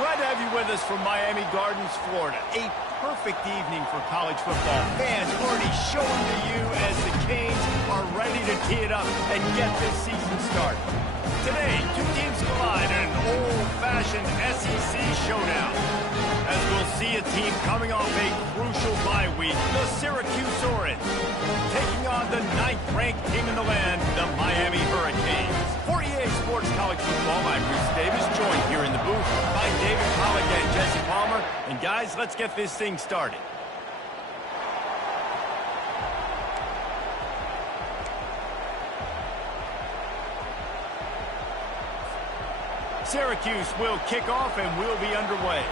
Glad to have you with us from Miami Gardens, Florida. A perfect evening for college football. Fans already showing to you as the Canes are ready to tee it up and get this season started. Today, two teams collide in an old-fashioned SEC showdown. As we'll see a team coming off a crucial bye week, the Syracuse Orange, taking on the 9th-ranked team in the land, the Miami Hurricanes. For EA Sports College Football, I'm Bruce Davis, joined here in the booth by David Pollack and Jesse Palmer. And guys, let's get this thing started. Syracuse will kick off and we'll be underway.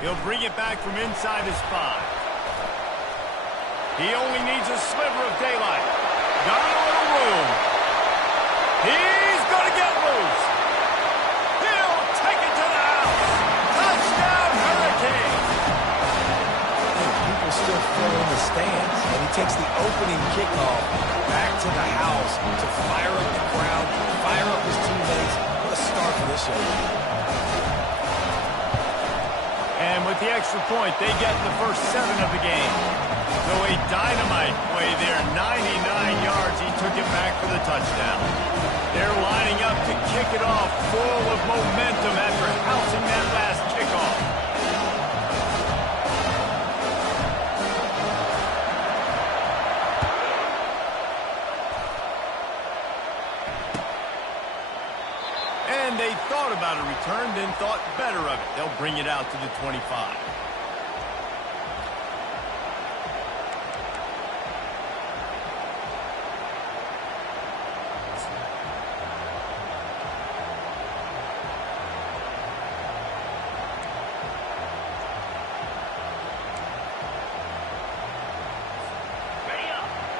He'll bring it back from inside his 5. He only needs a sliver of daylight. Got a little room. He's going to get loose. He'll take it to the house. Touchdown, Hurricanes. People still fill in the stands, and he takes the opening kickoff back to the house to fire up the crowd, fire up his teammates. What a start for this young man. And with the extra point, they get the first 7 of the game. So a dynamite play there, 99 yards. He took it back for the touchdown. They're lining up to kick it off full of momentum after housing that last kickoff. And they thought about a return, then thought better of it. They'll bring it out to the 25.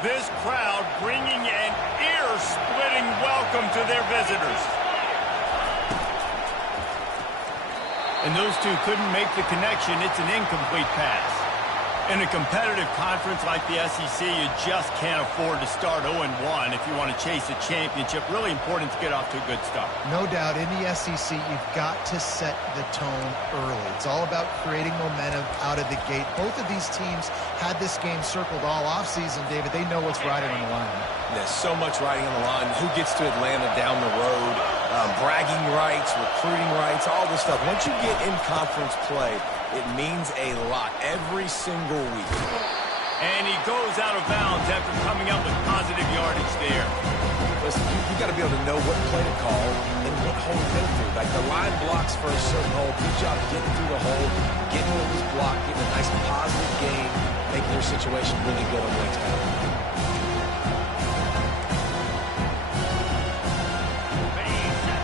This crowd bringing an ear-splitting welcome to their visitors. And those two couldn't make the connection. It's an incomplete pass. In a competitive conference like the SEC, you just can't afford to start 0-1 if you want to chase a championship. Really important to get off to a good start. No doubt, in the SEC, you've got to set the tone early. It's all about creating momentum out of the gate. Both of these teams had this game circled all offseason, David. They know what's riding on the line. There's so much riding on the line. Who gets to Atlanta down the road? Bragging rights, recruiting rights, all this stuff. Once you get in conference play, it means a lot every single week. And he goes out of bounds after coming up with positive yardage there. Listen, you got to be able to know what play to call and what hole to go through. Like the line blocks for a certain hole. Good job getting through the hole, getting what was blocked, getting a nice positive gain, making your situation really good on the next time.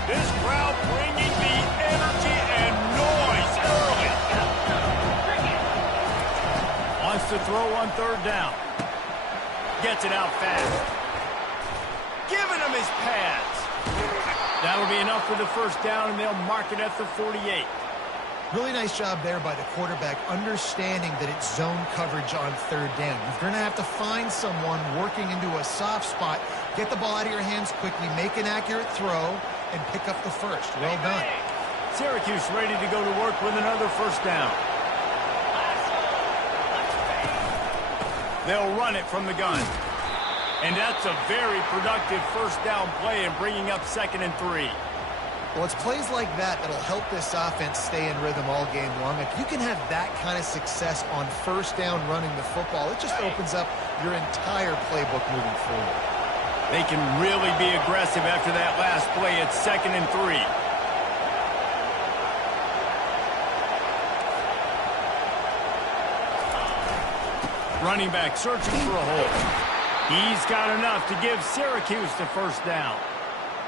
This crowd bringing the energy and noise early. Wants to throw on 3rd down. Gets it out fast. Giving him his pads. That'll be enough for the first down, and they'll mark it at the 48. Really nice job there by the quarterback, understanding that it's zone coverage on 3rd down. You're going to have to find someone working into a soft spot, get the ball out of your hands quickly, make an accurate throw, and pick up the first. Well done. Syracuse ready to go to work with another first down. They'll run it from the gun. And that's a very productive first down play and bringing up 2nd and 3. Well, it's plays like that that'll help this offense stay in rhythm all game long. If you can have that kind of success on first down running the football, it just opens up your entire playbook moving forward. They can really be aggressive after that last play. It's 2nd and 3. Running back searching for a hole. He's got enough to give Syracuse the first down.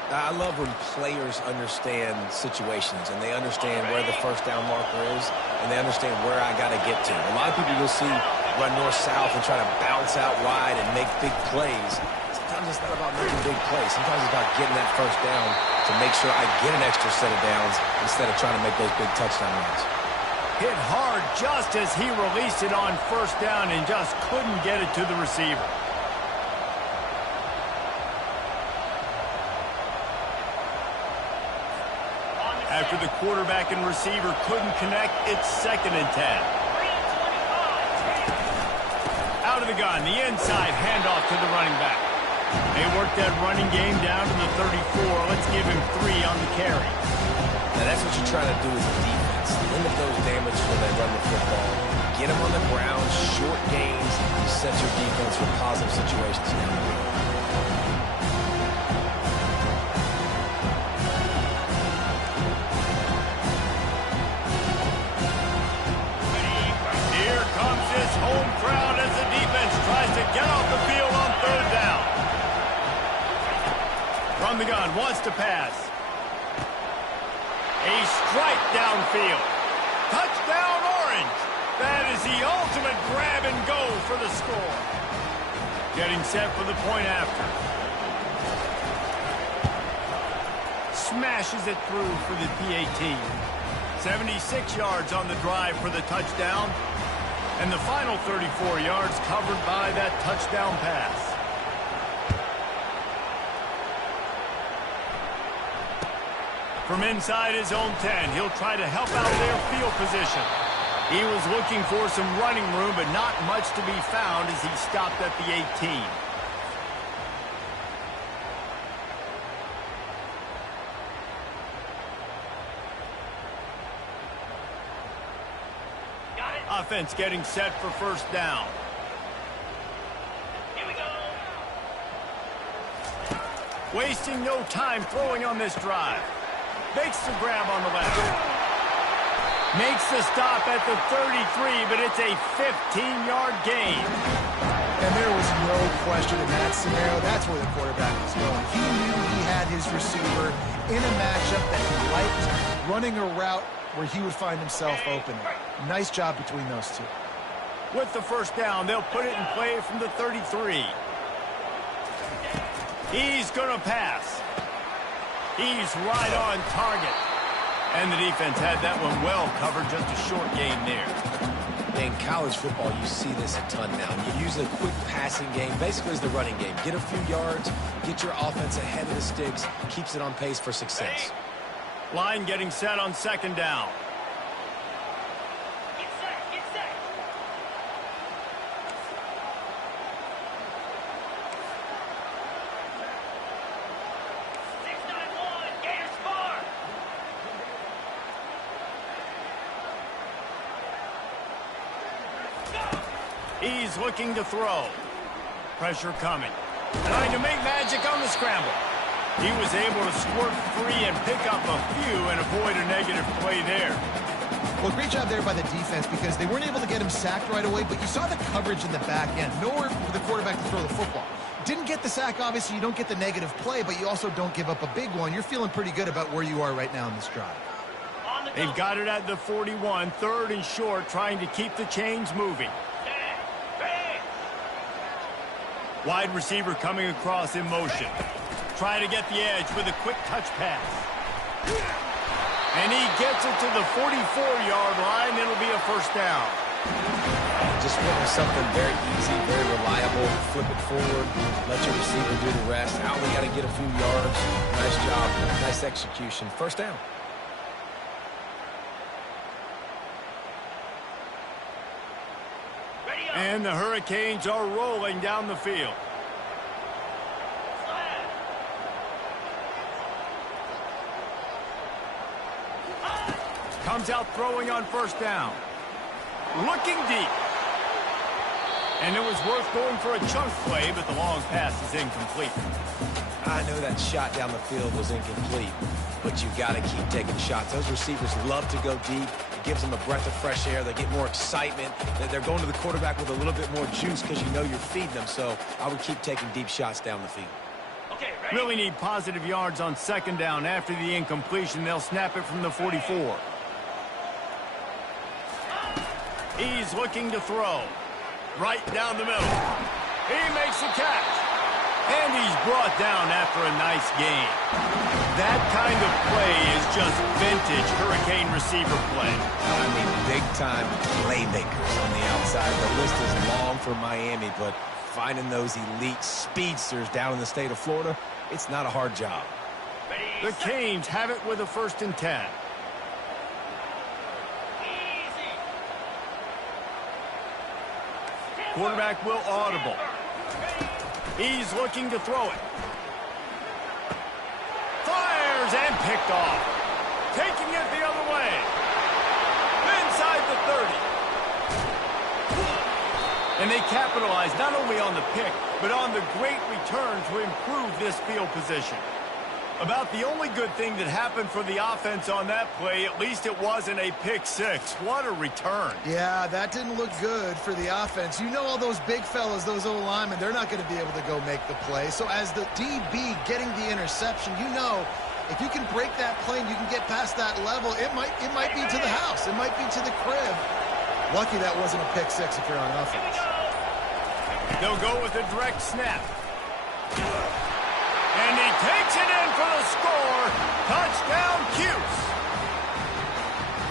I love when players understand situations and they understand where the first down marker is and they understand where I got to get to. A lot of people you'll see run north-south and try to bounce out wide and make big plays. Sometimes it's not about making big plays. Sometimes it's about getting that first down to make sure I get an extra set of downs instead of trying to make those big touchdown runs. Hit hard just as he released it on first down and just couldn't get it to the receiver. After the quarterback and receiver couldn't connect, it's 2nd and 10. Out of the gun, the inside handoff to the running back. They work that running game down to the 34. Let's give him 3 on the carry. Now that's what you're trying to do as a defense. Limit those damage when they run the football. Get them on the ground, short gains. You set your defense for positive situations down the road. Here comes his home crowd as the defense tries to get off the field on 3rd down. From the gun, wants to pass. A strike downfield. Touchdown, Orange. That is the ultimate grab and go for the score. Getting set for the point after. Smashes it through for the PAT. 76 yards on the drive for the touchdown. And the final 34 yards covered by that touchdown pass. From inside his own 10, he'll try to help out their field position. He was looking for some running room, but not much to be found as he stopped at the 18. Offense getting set for 1st down. Here we go. Wasting no time throwing on this drive. Makes the grab on the left. Makes the stop at the 33, but it's a 15-yard gain. And there was no question in that scenario. That's where the quarterback was going. He knew he had his receiver in a matchup that he liked, running a route where he would find himself open. Nice job between those two. With the 1st down, they'll put it in play from the 33. He's going to pass. He's right on target. And the defense had that one well covered, just a short gain there. In college football, you see this a ton now. You use a quick passing game, basically as the running game. Get a few yards, get your offense ahead of the sticks, keeps it on pace for success. Line getting set on 2nd down. Get set, get set. Gators far. He's looking to throw. Pressure coming. Trying to make magic on the scramble. He was able to squirt free and pick up a few and avoid a negative play there. Well, great job there by the defense because they weren't able to get him sacked right away, but you saw the coverage in the back end. Nowhere for the quarterback to throw the football. Didn't get the sack, obviously. You don't get the negative play, but you also don't give up a big one. You're feeling pretty good about where you are right now in this drive. They've got it at the 41, 3rd and short, trying to keep the chains moving. Wide receiver coming across in motion. Trying to get the edge with a quick touch pass. And he gets it to the 44-yard line. It'll be a 1st down. Just went something very easy, very reliable. Flip it forward, let your receiver do the rest. I only got to get a few yards. Nice job, nice execution. 1st down. And the Hurricanes are rolling down the field. Comes out throwing on 1st down. Looking deep. And it was worth going for a chunk play, but the long pass is incomplete. I know that shot down the field was incomplete, but you got to keep taking shots. Those receivers love to go deep. It gives them a breath of fresh air. They get more excitement. They're going to the quarterback with a little bit more juice because you know you're feeding them. So I would keep taking deep shots down the field. Okay, ready? Really need positive yards on 2nd down. After the incompletion, they'll snap it from the 44. He's looking to throw. Right down the middle. He makes the catch. And he's brought down after a nice gain. That kind of play is just vintage Hurricane receiver play. I mean, big-time playmakers on the outside. The list is long for Miami, but finding those elite speedsters down in the state of Florida, it's not a hard job. The Canes have it with a 1st and 10. Quarterback will audible. He's looking to throw it. Fires and picked off. Taking it the other way. Inside the 30. And they capitalize not only on the pick, but on the great return to improve this field position. About the only good thing that happened for the offense on that play, at least it wasn't a pick six. What a return. Yeah, that didn't look good for the offense. You know all those big fellas, those O-linemen, they're not going to be able to go make the play. So as the DB getting the interception, you know if you can break that play and you can get past that level, it might be to the house. It might be to the crib. Lucky that wasn't a pick six if you're on offense. They'll go with a direct snap. And he takes it in for the score. Touchdown, Cuse.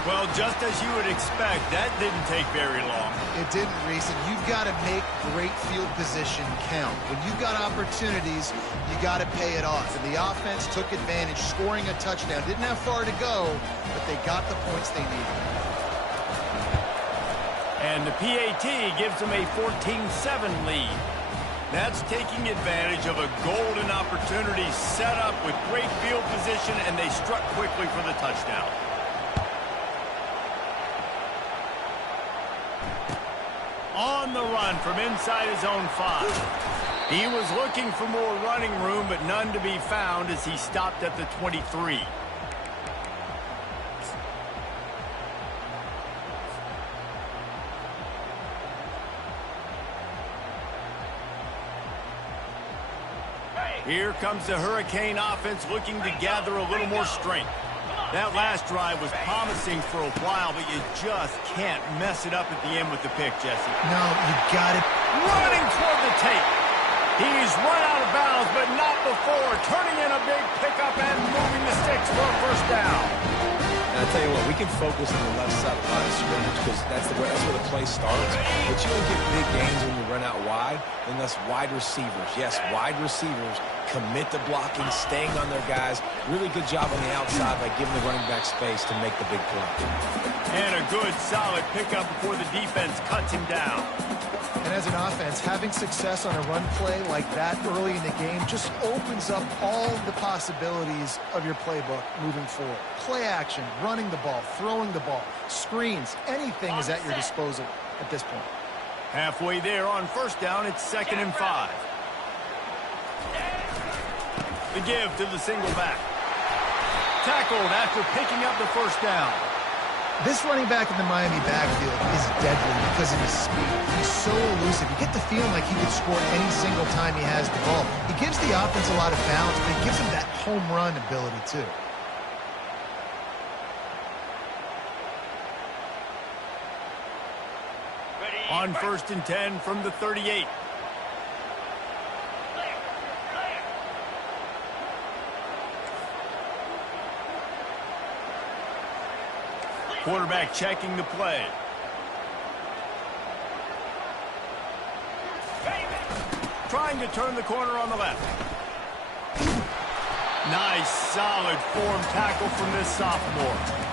Well, just as you would expect, that didn't take very long. It didn't, Reese, and you've got to make great field position count. When you've got opportunities, you got to pay it off. And the offense took advantage, scoring a touchdown. Didn't have far to go, but they got the points they needed. And the PAT gives them a 14-7 lead. That's taking advantage of a golden opportunity set up with great field position, and they struck quickly for the touchdown. On the run from inside his own 5. He was looking for more running room, but none to be found as he stopped at the 23. Here comes the Hurricane offense looking to gather a little more strength. That last drive was promising for a while, but you just can't mess it up at the end with the pick, Jesse. No, you got it. Running toward the tape. He's run out of bounds, but not before. Turning in a big pickup and moving the sticks for a first down. And I tell you what, we can focus on the left side of the line of scrimmage because that's where the play starts. But you don't get big gains when you run out wide unless wide receivers, yes, wide receivers, commit to blocking, staying on their guys. Really good job on the outside by giving the running back space to make the big play. And a good, solid pickup before the defense cuts him down. And as an offense, having success on a run play like that early in the game just opens up all the possibilities of your playbook moving forward. Play action, running the ball, throwing the ball, screens, anything is at your disposal at this point. Halfway there on first down, it's 2nd and 5. The give to the single back. Tackled after picking up the first down. This running back in the Miami backfield is deadly because of his speed. He's so elusive. You get the feeling like he could score any single time he has the ball. He gives the offense a lot of balance, but he gives him that home run ability too. On 1st and 10 from the 38. Quarterback checking the play. Trying to turn the corner on the left. Nice, solid form tackle from this sophomore.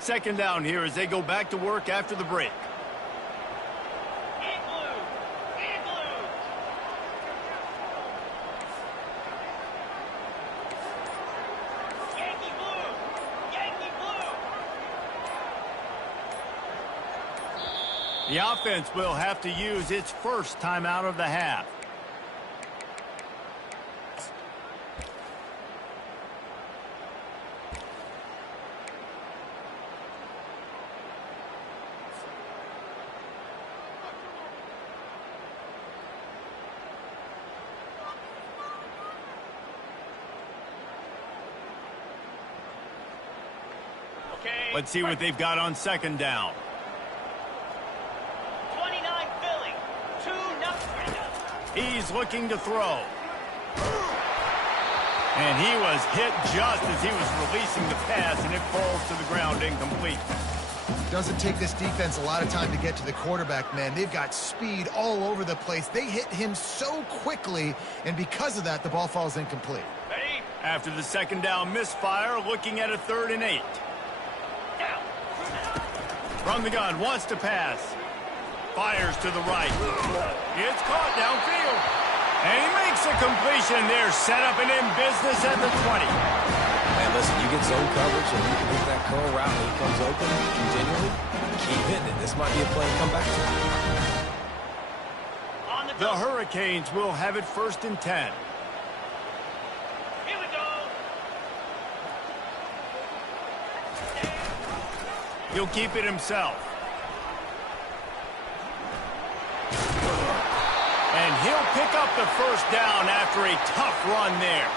Second down here as they go back to work after the break. The offense will have to use its first timeout of the half. Let's see what they've got on second down. He's looking to throw. And he was hit just as he was releasing the pass, and it falls to the ground incomplete. Doesn't take this defense a lot of time to get to the quarterback, man. They've got speed all over the place. They hit him so quickly, and because of that, the ball falls incomplete. Ready? After the second down misfire, looking at a 3rd and 8. Down. From the gun, wants to pass. Fires to the right. It's caught downfield. And he makes a completion there. Set up and in business at the 20. Man, listen, you get zone coverage and you can hit that curl route and he comes open continually. Keep hitting it. This might be a play to come back to. On the The go. Hurricanes will have it 1st and 10. Here we go. He'll keep it himself. And he'll pick up the 1st down after a tough run there.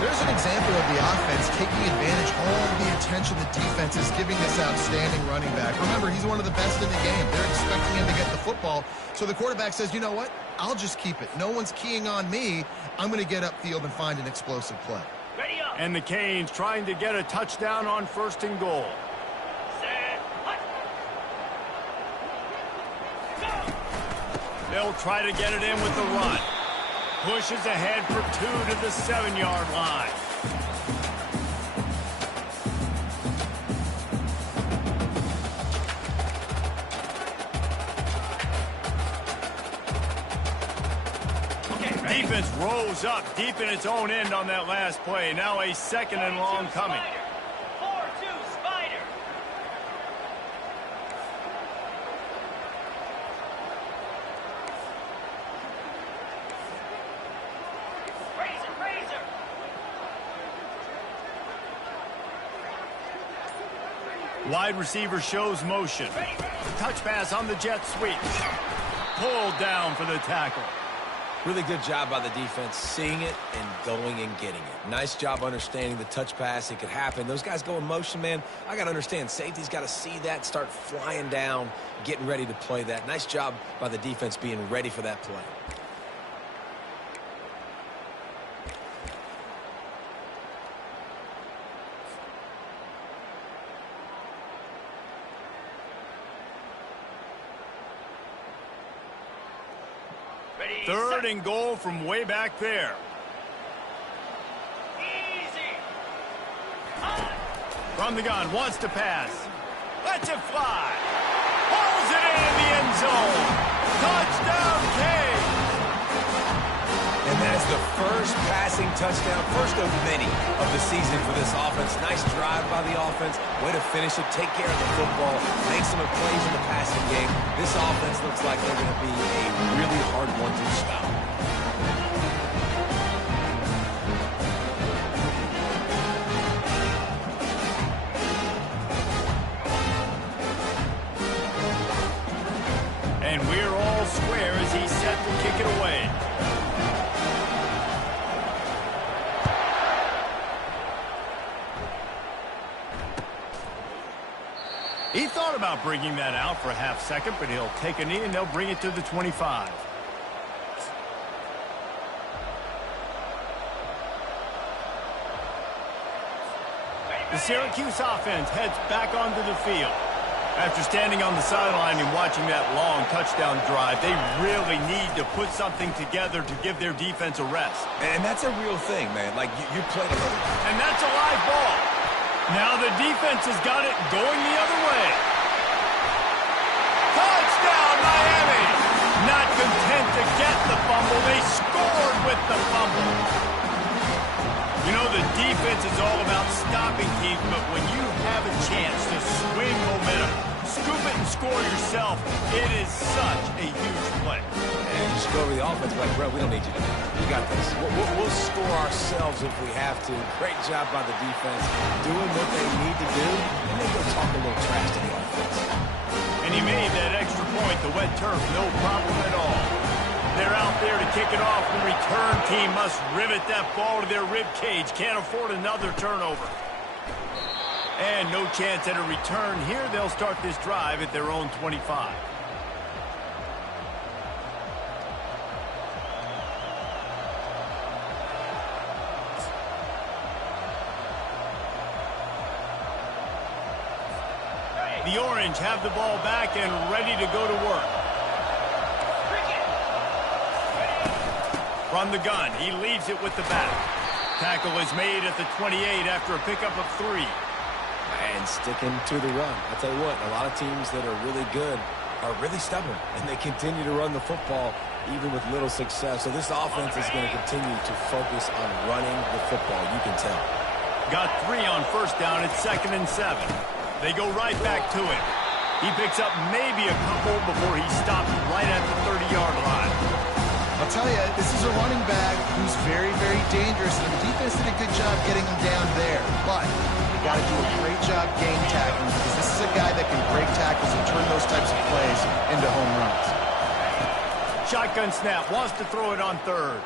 There's an example of the offense taking advantage of all the attention the defense is giving this outstanding running back. Remember, he's one of the best in the game. They're expecting him to get the football. So the quarterback says, you know what? I'll just keep it. No one's keying on me. I'm going to get upfield and find an explosive play. Ready up. And the Canes trying to get a touchdown on 1st and goal. Set. Hut. Go. They'll try to get it in with the run. Pushes ahead for 2 to the 7-yard line. Okay, ready. Defense rose up deep in its own end on that last play. Now a 2nd and long coming. 4-2 Spider. Razor. Wide receiver shows motion. Ready. Touch pass on the jet sweep. Pulled down for the tackle. Really good job by the defense seeing it and going and getting it. Nice job understanding the touch pass. It could happen. Those guys go in motion, man. I got to understand. Safety's got to see that, start flying down, getting ready to play that. Nice job by the defense being ready for that play. Ready. 3rd Set. and goal from way back there. Easy. Hut. From the gun, wants to pass. Lets it fly. Pulls it in the end zone. Touchdown, Canes. And that is the first passing touchdown, first of many of the season for this offense. Nice drive by the offense. Way to finish it, take care of the football, make some plays in the passing game. This offense looks like they're going to be a really hard one to stop. And we're all square as he's set to kick it away. He thought about bringing that out for a half second, but he'll take a knee and they'll bring it to the 25. The Syracuse offense heads back onto the field. After standing on the sideline and watching that long touchdown drive, they really need to put something together to give their defense a rest. And that's a real thing, man. Like, you played a little. And that's a live ball. Now the defense has got it going the other way. Touchdown, Miami! Not content to get the fumble, they scored with the fumble. You know, the defense is all about stopping teams, but when you have a chance to swing momentum, scoop it and score yourself, it is such a huge play. And you just go over the offense like, bro, we don't need you to do that. We got this. We'll score ourselves if we have to. Great job by the defense doing what they need to do, and then go talk a little trash to the offense. And he made that extra point, the wet turf, no problem at all. They're out there to kick it off. The return team must rivet that ball to their rib cage. Can't afford another turnover. And no chance at a return here. They'll start this drive at their own 25. The Orange have the ball back and ready to go to work. From the gun, he leaves it with the back. Tackle is made at the 28 after a pickup of 3. And sticking to the run. I'll tell you what, a lot of teams that are really good are really stubborn, and they continue to run the football even with little success. So this offense is going to continue to focus on running the football, you can tell. Got 3 on first down at 2nd and 7. They go right back to him. He picks up maybe a couple before he stops right at the 30-yard line. I'll tell you, this is a running back who's very, very dangerous, and the defense did a good job getting him down there. But you got to do a great job game tackling, because this is a guy that can break tackles and turn those types of plays into home runs. Shotgun snap, wants to throw it on 3rd.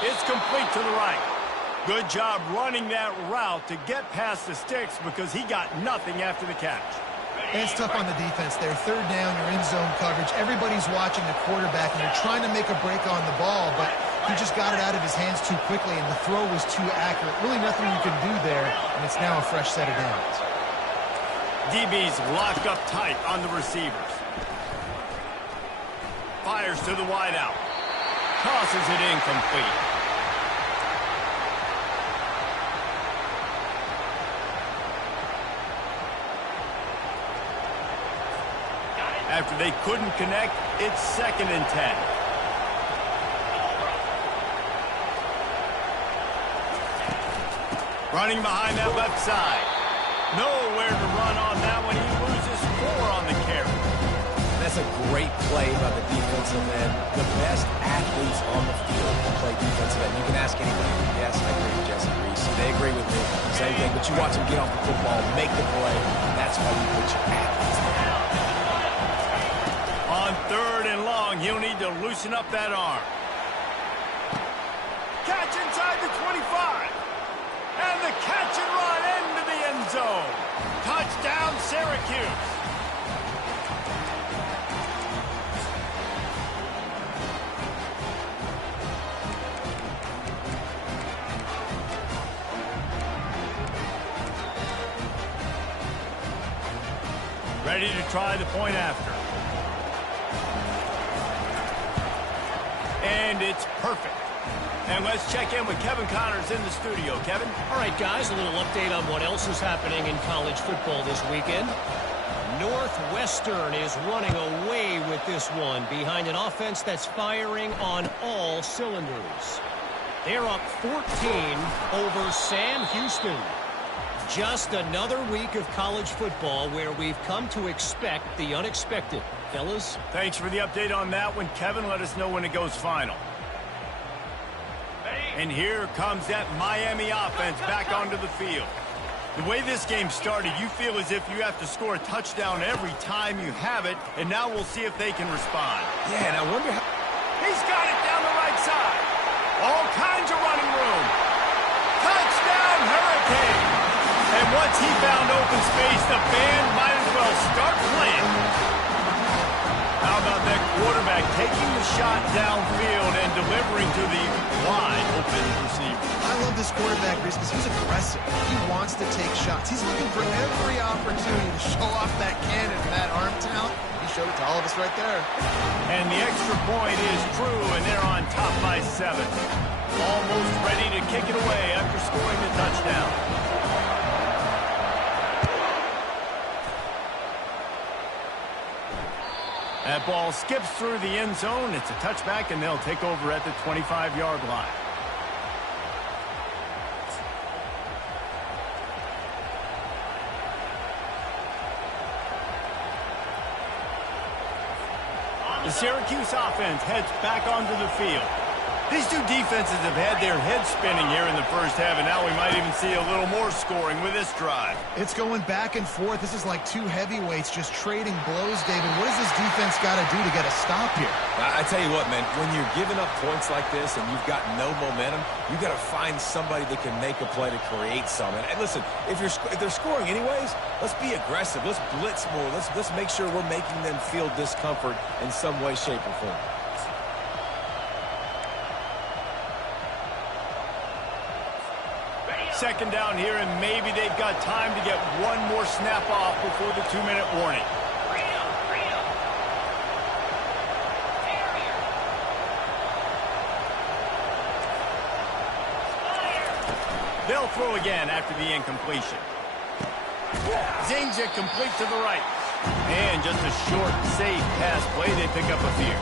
It's complete to the right. Good job running that route to get past the sticks because he got nothing after the catch. And it's tough on the defense there. 3rd down, you're in zone coverage. Everybody's watching the quarterback, and you're trying to make a break on the ball, but he just got it out of his hands too quickly, and the throw was too accurate. Really nothing you can do there, and it's now a fresh set of downs. DB's locked up tight on the receivers. Fires to the wideout. Tosses it incomplete. After they couldn't connect, it's 2nd and 10. Running behind that left side. Nowhere to run on that one. He loses 4 on the carry. That's a great play by the defensive end. The best athletes on the field play defensive end. You can ask anybody. Yes, I agree with Jesse Reese. They agree with me. Same thing. But you watch them get off the football, make the play. That's why you put your athletes there. On 3rd and long, he'll need to loosen up that arm. Catch inside the 25. And the catch and run into the end zone. Touchdown, Syracuse. Ready to try the point after. And it's perfect. And let's check in with Kevin Connors in the studio. Kevin? All right, guys, a little update on what else is happening in college football this weekend. Northwestern is running away with this one behind an offense that's firing on all cylinders. They're up 14 over Sam Houston. Just another week of college football where we've come to expect the unexpected. Fellas? Thanks for the update on that one, Kevin. Let us know when it goes final. And here comes that Miami offense back onto the field. The way this game started, you feel as if you have to score a touchdown every time you have it, and now we'll see if they can respond. Yeah, and I wonder how... He's got it down the right side. All kinds of running room. Touchdown, Hurricane! And once he found open space, the band might as well start playing. How about that quarterback taking the shot downfield and delivering to the wide open receiver? I love this quarterback, Reese, because he's aggressive. He wants to take shots. He's looking for every opportunity to show off that cannon and that arm talent. He showed it to all of us right there. And the extra point is true, and they're on top by 7. Almost ready to kick it away after scoring the touchdown. That ball skips through the end zone. It's a touchback, and they'll take over at the 25-yard line. The Syracuse offense heads back onto the field. These two defenses have had their heads spinning here in the first half, and now we might even see a little more scoring with this drive. It's going back and forth. This is like two heavyweights just trading blows, David. What does this defense got to do to get a stop here? I tell you what, man, when you're giving up points like this and you've got no momentum, you got to find somebody that can make a play to create some. And listen, if they're scoring anyways, let's be aggressive. Let's blitz more. Let's make sure we're making them feel discomfort in some way, shape, or form. Second down here, and maybe they've got time to get one more snap off before the 2-minute warning. They'll throw again after the incompletion. Zings it complete to the right. And just a short, safe pass play. They pick up a few.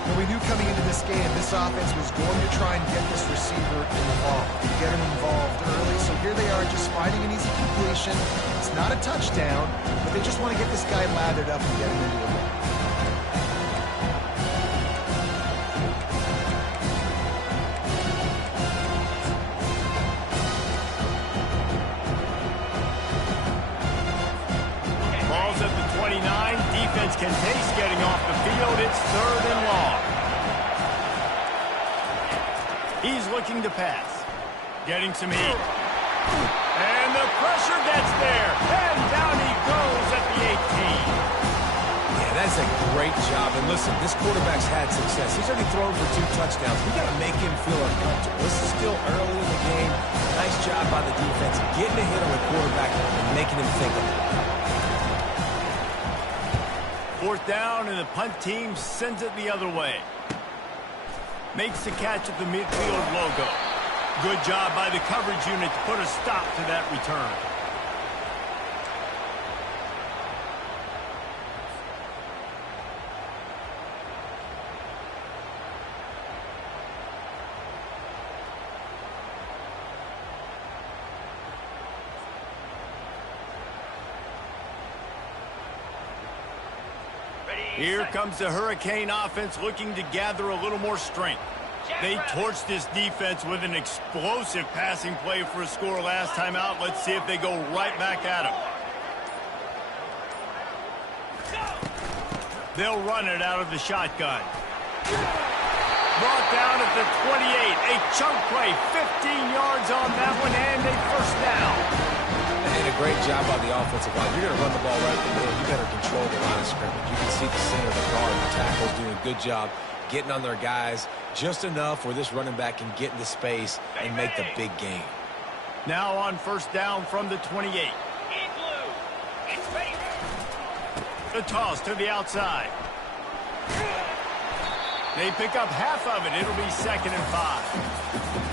Well, we knew coming into this game, this offense was going to try and get this receiver involved, get him involved early. So here they are just finding an easy completion. It's not a touchdown, but they just want to get this guy lathered up and get him into a run. Ball's at the 29. Defense can taste getting off the field. It's 3rd and long. He's looking to pass. Getting some heat. And the pressure gets there. And down he goes at the 18. Yeah, that's a great job. And listen, this quarterback's had success. He's already thrown for 2 touchdowns. We got to make him feel uncomfortable. This is still early in the game. Nice job by the defense getting a hit on the quarterback and making him think of it. 4th down, and the punt team sends it the other way. Makes the catch at the midfield logo. Good job by the coverage unit to put a stop to that return. Here comes the Hurricane offense looking to gather a little more strength. They torched this defense with an explosive passing play for a score last time out. Let's see if they go right back at him. They'll run it out of the shotgun. Brought down at the 28. A chunk play, 15 yards on that one, and a 1st down. And a great job by the offensive line. You're going to run the ball right up the middle. You better control the line of scrimmage. You can see the center of the guard. The tackle's doing a good job getting on their guys just enough where this running back can get into space and make the big game. Now on 1st down from the 28. The toss to the outside. They pick up half of it. It'll be 2nd and 5.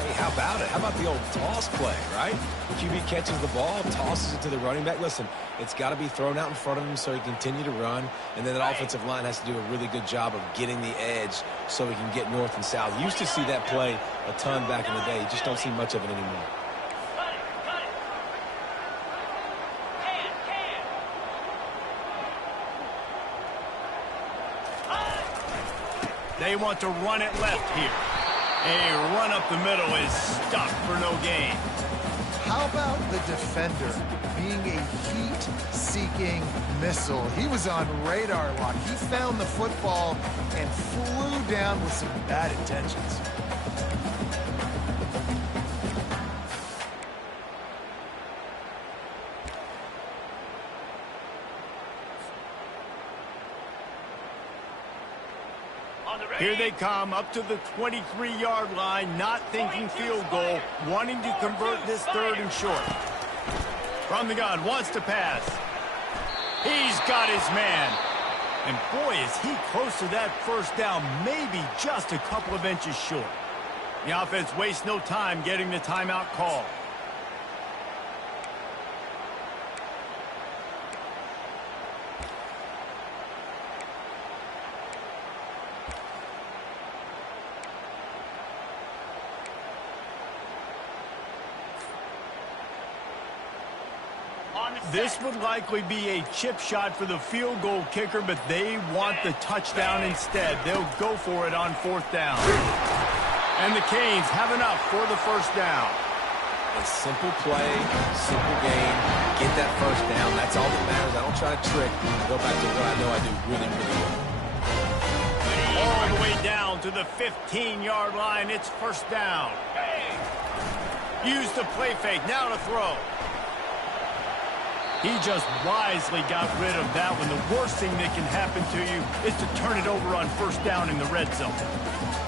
Hey, how about it? How about the old toss play, right? QB catches the ball, tosses it to the running back. Listen, it's got to be thrown out in front of him so he can continue to run. And then that offensive line has to do a really good job of getting the edge so he can get north and south. You used to see that play a ton back in the day. You just don't see much of it anymore. They want to run it left here. A run up the middle is stuck for no gain. How about the defender being a heat-seeking missile? He was on radar lock. He found the football and flew down with some bad intentions. Here they come up to the 23-yard line, not thinking field goal, wanting to convert this 3rd and short. From the gun, wants to pass. He's got his man. And boy, is he close to that 1st down, maybe just a couple of inches short. The offense wastes no time getting the timeout call. This would likely be a chip shot for the field goal kicker, but they want the touchdown instead. They'll go for it on 4th down. And the Canes have enough for the 1st down. A simple play, simple game. Get that 1st down. That's all that matters. I don't try to trick. Go back to what I know I do really, really well. All the way down to the 15-yard line. It's 1st down. Use the play fake. Now to throw. He just wisely got rid of that one. The worst thing that can happen to you is to turn it over on first down in the red zone.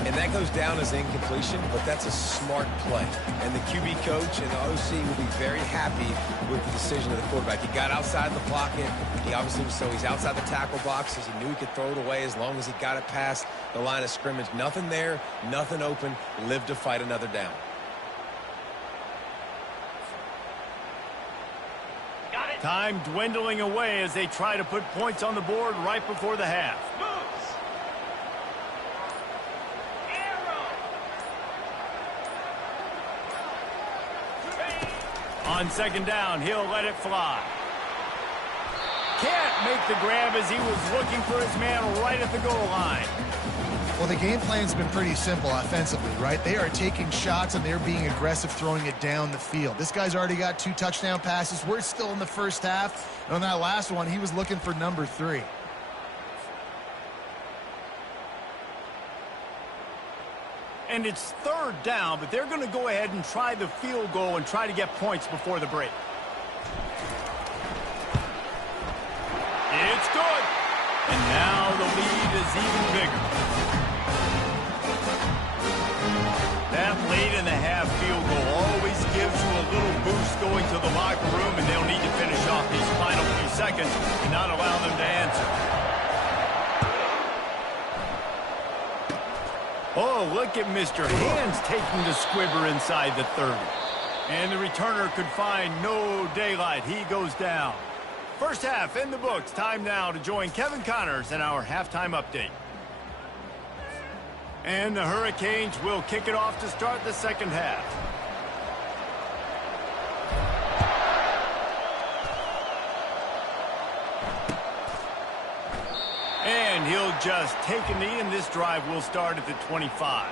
And that goes down as incompletion, but that's a smart play. And the QB coach and the OC will be very happy with the decision of the quarterback. He got outside the pocket. He obviously was, so he's outside the tackle boxes. He knew he could throw it away as long as he got it past the line of scrimmage. Nothing there, nothing open. Live to fight another down. Time dwindling away as they try to put points on the board right before the half. Moves. Arrow. On second down, he'll let it fly. Can't make the grab as he was looking for his man right at the goal line. Well, the game plan's been pretty simple offensively, right? They are taking shots and they're being aggressive, throwing it down the field. This guy's already got 2 touchdown passes. We're still in the first half. And on that last one, he was looking for number 3. And it's third down, but they're going to go ahead and try the field goal and try to get points before the break. It's good. And now the lead is even bigger. That late in the half field goal always gives you a little boost going to the locker room, and they'll need to finish off these final few seconds and not allow them to answer. Oh, look at Mr. Hands taking the squibber inside the 30. And the returner could find no daylight. He goes down. First half in the books. Time now to join Kevin Connors in our halftime update. And the Hurricanes will kick it off to start the second half. And he'll just take a knee, and this drive will start at the 25.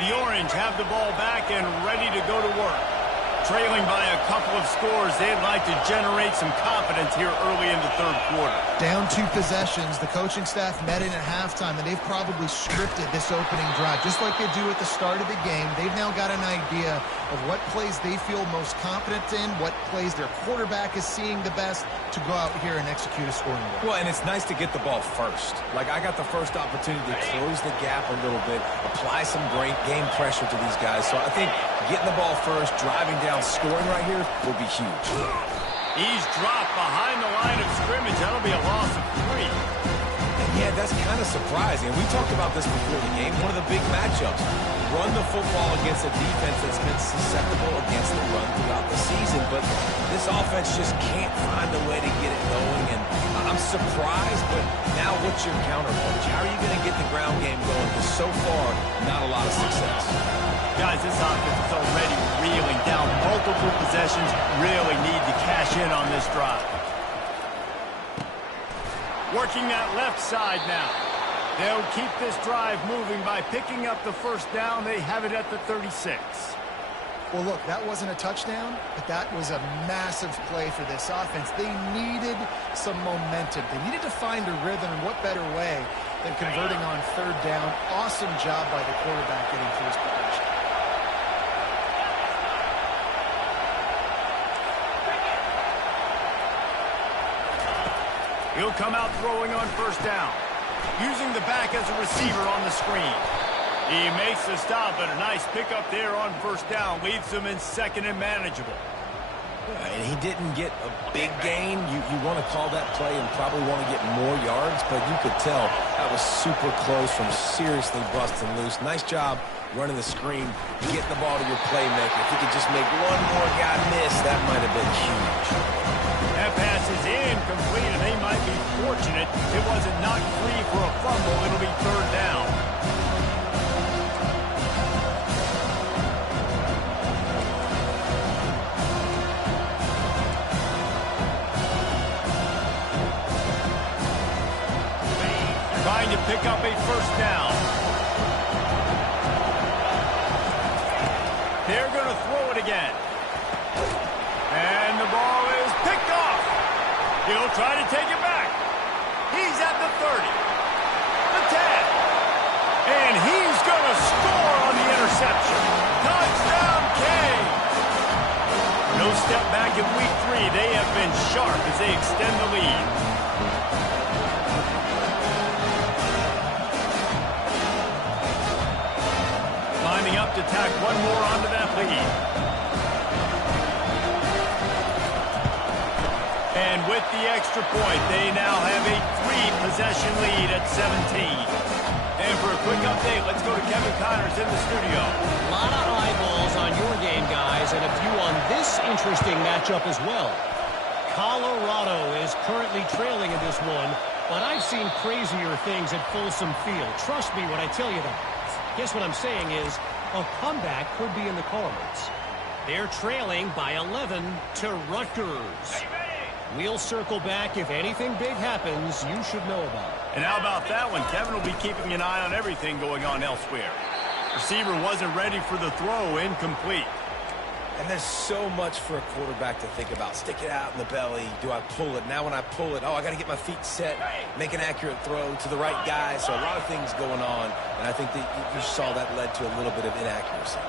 The Orange have the ball back and ready to go to work. Trailing by a couple of scores, they'd like to generate some confidence here early in the third quarter. Down 2 possessions. The coaching staff met in at halftime, and they've probably scripted this opening drive. Just like they do at the start of the game, they've now got an idea of what plays they feel most confident in, what plays their quarterback is seeing the best to go out here and execute a scoring goal. Well, and it's nice to get the ball first. Like, I got the first opportunity to close the gap a little bit, apply some great game pressure to these guys. So I think getting the ball first, driving down, scoring right here will be huge. He's dropped behind the line of scrimmage. That'll be a loss of 3. And yeah, that's kind of surprising. We talked about this before the game. One of the big matchups. Run the football against a defense that's been susceptible against the run throughout the season. But this offense just can't find a way to get it going. And I'm surprised, but now what's your counterpunch? How are you going to get the ground game going? Because so far, not a lot of success. Guys, this offense is already reeling down multiple possessions. Really need to cash in on this drive. Working that left side now. They'll keep this drive moving by picking up the first down. They have it at the 36. Well, look, that wasn't a touchdown, but that was a massive play for this offense. They needed some momentum. They needed to find a rhythm, and what better way than converting on third down. Awesome job by the quarterback getting first possession. He'll come out throwing on first down, using the back as a receiver on the screen. He makes the stop, but a nice pickup there on first down. Leaves him in second and manageable. And he didn't get a big gain. You want to call that play and probably want to get more yards, but you could tell that was super close from seriously busting loose. Nice job running the screen, getting the ball to your playmaker. If he could just make one more guy miss, that might have been huge. That pass is incomplete, and they might be fortunate it wasn't knocked free for a fumble. It'll be third down. Trying to pick up a first down. They're going to throw it again. And the ball is picked off. He'll try to take it back. He's at the 30. The 10. And he's gonna score on the interception. Touchdown, Kane! No step back in week 3. They have been sharp as they extend the lead. Climbing up to tack one more onto that lead. And with the extra point, they now have a 3-possession lead at 17. And for a quick update, let's go to Kevin Connors in the studio. A lot of eyeballs on your game, guys, and a few on this interesting matchup as well. Colorado is currently trailing in this one, but I've seen crazier things at Folsom Field. Trust me when I tell you that. Guess what I'm saying is a comeback could be in the cards. They're trailing by 11 to Rutgers. We'll circle back. If anything big happens, you should know about it. And how about that one? Kevin will be keeping an eye on everything going on elsewhere. Receiver wasn't ready for the throw, incomplete. And there's so much for a quarterback to think about. Stick it out in the belly. Do I pull it? Now when I pull it, I got to get my feet set, make an accurate throw to the right guy. So a lot of things going on, and I think that you saw that led to a little bit of inaccuracy.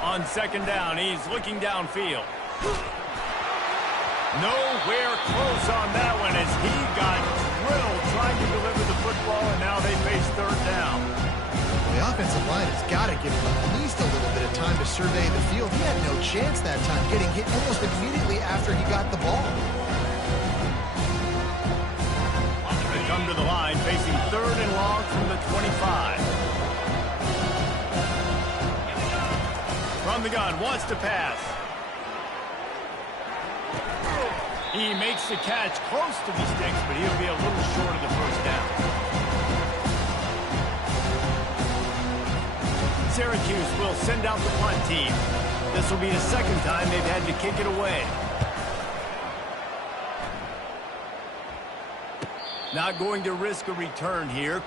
On second down, he's looking downfield. Nowhere close on that one as he got drilled trying to deliver the football, and now they face third down. The offensive line has got to give him at least a little bit of time to survey the field. He had no chance that time, getting hit almost immediately after he got the ball. They come to the line facing third and long from the 25. From the gun, wants to pass. He makes the catch close to the sticks, but he'll be a little short of the first down. Syracuse will send out the punt team. This will be the second time they've had to kick it away. Not going to risk a return here.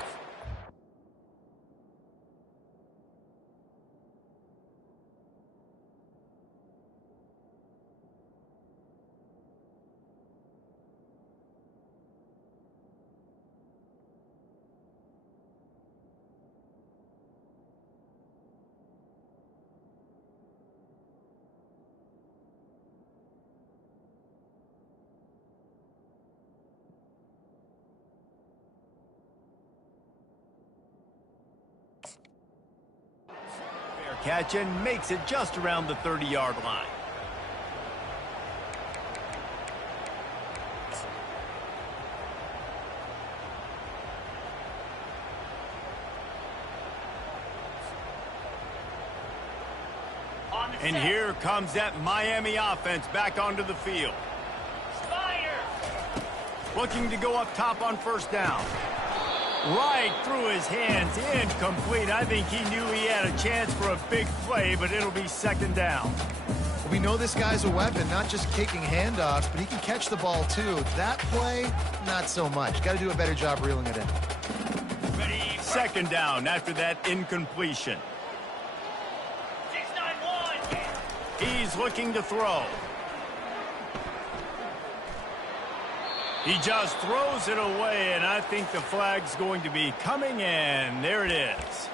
Catch and makes it just around the 30-yard line. And here comes that Miami offense back onto the field. Looking to go up top on first down. Right through his hands, incomplete. I think he knew he had a chance for a big play, but it'll be second down. Well, we know this guy's a weapon, not just kicking handoffs, but he can catch the ball too. That play, not so much. Got to do a better job reeling it in. Second down after that incompletion. 6-9-1. He's looking to throw. He just throws it away, and I think the flag's going to be coming in. There it is.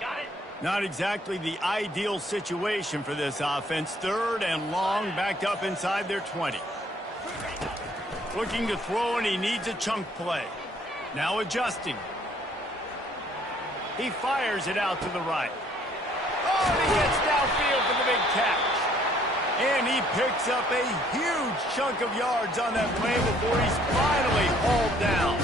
Got it. Not exactly the ideal situation for this offense. Third and long, backed up inside their 20. Looking to throw, and he needs a chunk play. Now adjusting. He fires it out to the right. Oh, and he gets downfield for the big catch. And he picks up a huge chunk of yards on that play before he's finally hauled down.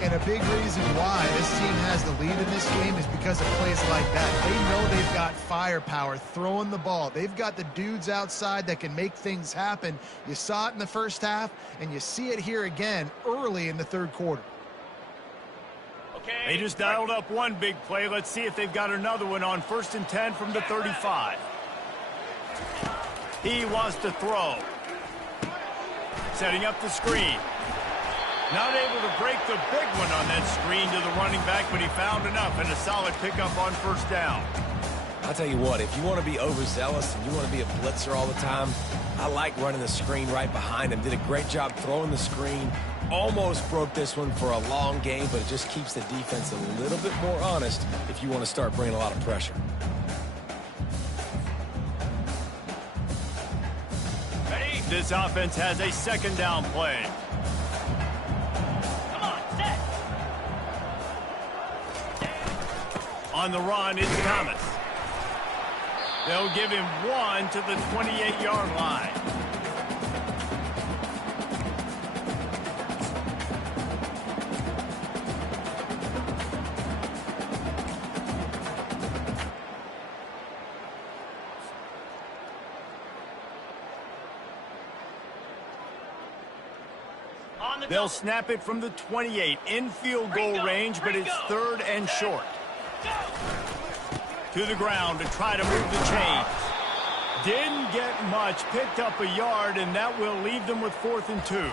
And a big reason why this team has the lead in this game is because of plays like that. They know they've got firepower throwing the ball. They've got the dudes outside that can make things happen. You saw it in the first half, and you see it here again early in the third quarter. They just dialed up one big play. Let's see if they've got another one on 1st and 10 from the 35. He wants to throw. Setting up the screen. Not able to break the big one on that screen to the running back, but he found enough and a solid pickup on first down. I'll tell you what, if you want to be overzealous and you want to be a blitzer all the time, I like running the screen right behind him. Did a great job throwing the screen. Almost broke this one for a long game, but it just keeps the defense a little bit more honest if you want to start bringing a lot of pressure. Ready? This offense has a second down play. Come on, set. On the run, it's Thomas. They'll give him one to the 28-yard line. They'll snap it from the 28 in field goal range, but it's third and short. To the ground to try to move the chains. Didn't get much, picked up a yard, and that will leave them with 4th and 2.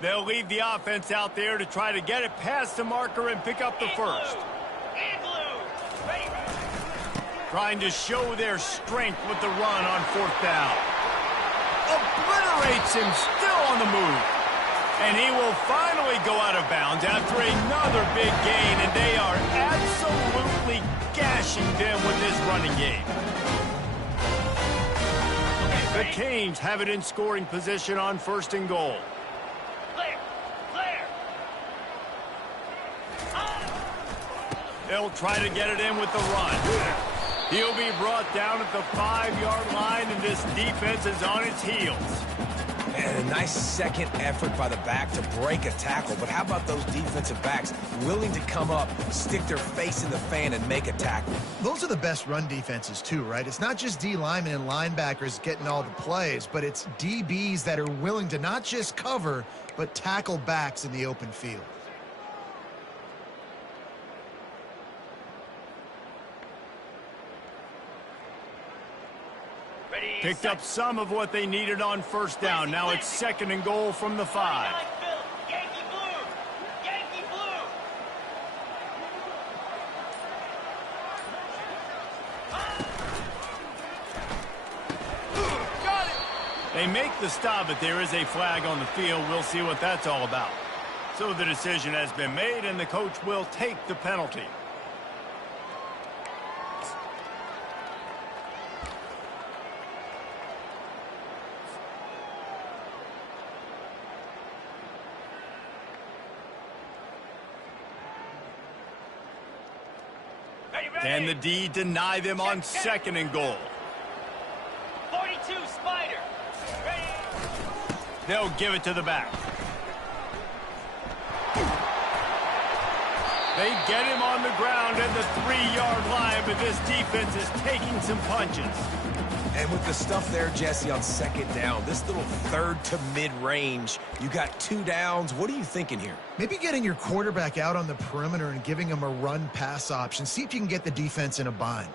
They'll leave the offense out there to try to get it past the marker and pick up the first. Trying to show their strength with the run on 4th down. Obliterates him, still on the move. And he will finally go out of bounds after another big gain, and they are absolutely gashing them with this running game. The Canes have it in scoring position on 1st and goal. They'll try to get it in with the run. He'll be brought down at the 5-yard line, and this defense is on its heels. And a nice second effort by the back to break a tackle. But how about those defensive backs willing to come up, stick their face in the fan, and make a tackle? Those are the best run defenses too, right? It's not just D linemen and linebackers getting all the plays, but it's DBs that are willing to not just cover, but tackle backs in the open field. Picked up some of what they needed on 1st down. Now it's 2nd and goal from the 5. Yankee blue! Yankee blue! Got it! They make the stop, but there is a flag on the field. We'll see what that's all about. So the decision has been made, and the coach will take the penalty. Can the D deny them on 2nd and goal? 42 Spider. Ready. They'll give it to the back. They get him on the ground at the 3-yard line, but this defense is taking some punches. And with the stuff there, Jesse, on 2nd down, this little 3rd to mid-range, you got 2 downs. What are you thinking here? Maybe getting your quarterback out on the perimeter and giving him a run-pass option. See if you can get the defense in a bind.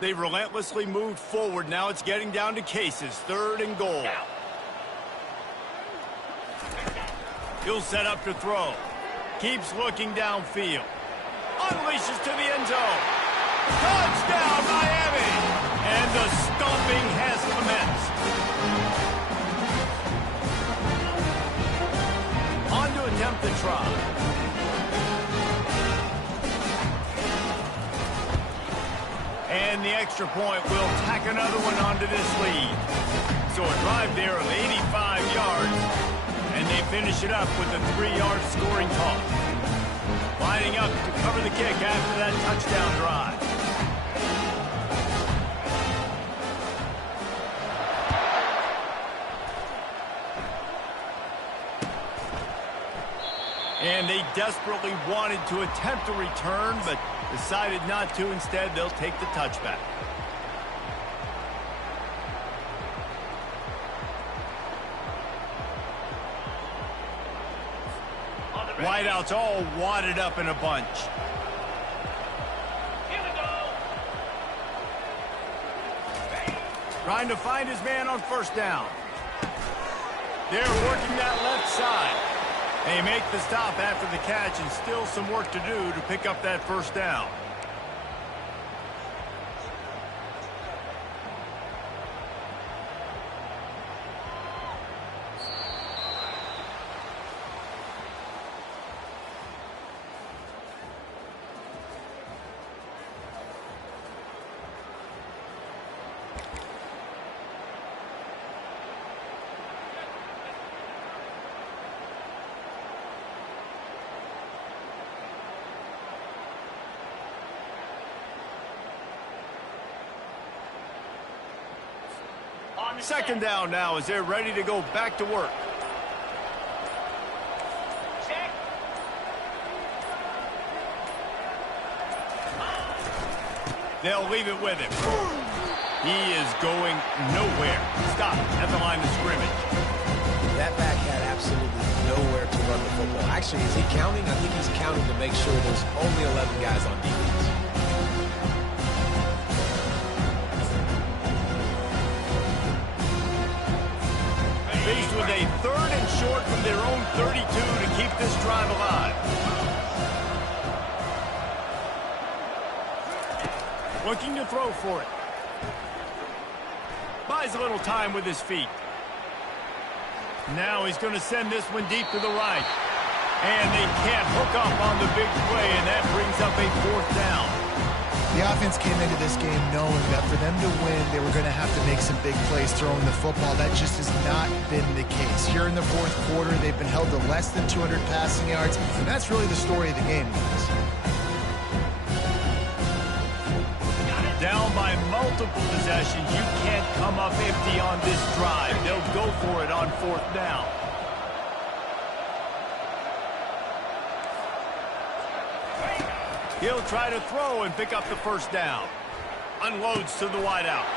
They've relentlessly moved forward. Now it's getting down to cases. 3rd and goal. He'll set up to throw. Keeps looking downfield. Unleashes to the end zone. Touchdown, Miami! And the stomping has commenced. On to attempt the try. And the extra point will tack another one onto this lead. So a drive there of 85 yards, and they finish it up with a 3-yard scoring toss. Lining up to cover the kick after that touchdown drive. And they desperately wanted to attempt a return, but decided not to. Instead, they'll take the touchback. Wideouts all wadded up in a bunch. Here we go. Trying to find his man on first down. They're working that left side. They make the stop after the catch, and still some work to do to pick up that first down. Second down now as they're ready to go back to work. Check. They'll leave it with him. He is going nowhere. Stop at the line of scrimmage. That back had absolutely nowhere to run the football. Actually, is he counting? I think he's counting to make sure there's only 11 guys on defense. Faced with a third and short from their own 32 to keep this drive alive. Looking to throw for it. Buys a little time with his feet. Now he's going to send this one deep to the right. And they can't hook up on the big play, and that brings up a fourth down. The offense came into this game knowing that for them to win, they were going to have to make some big plays throwing the football. That just has not been the case. Here in the fourth quarter, they've been held to less than 200 passing yards, and that's really the story of the game, guys. Down by multiple possessions, you can't come up empty on this drive. They'll go for it on fourth down. He'll try to throw and pick up the first down. Unloads to the wideout.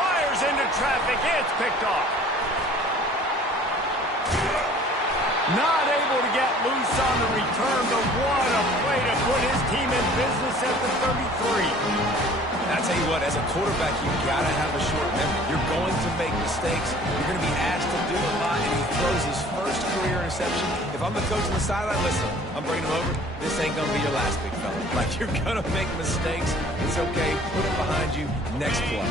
Fires into traffic. It's picked off. Not able to get loose on the return, but what a play to put his team in business at the 33. And I tell you what, as a quarterback, you got to have a short memory. You're going to make mistakes. You're going to be asked to do a lot, and he throws his first career interception. If I'm the coach on the sideline, listen, I'm bringing him over. This ain't going to be your last, big fella. Like, you're going to make mistakes. It's okay. Put it behind you. Next play.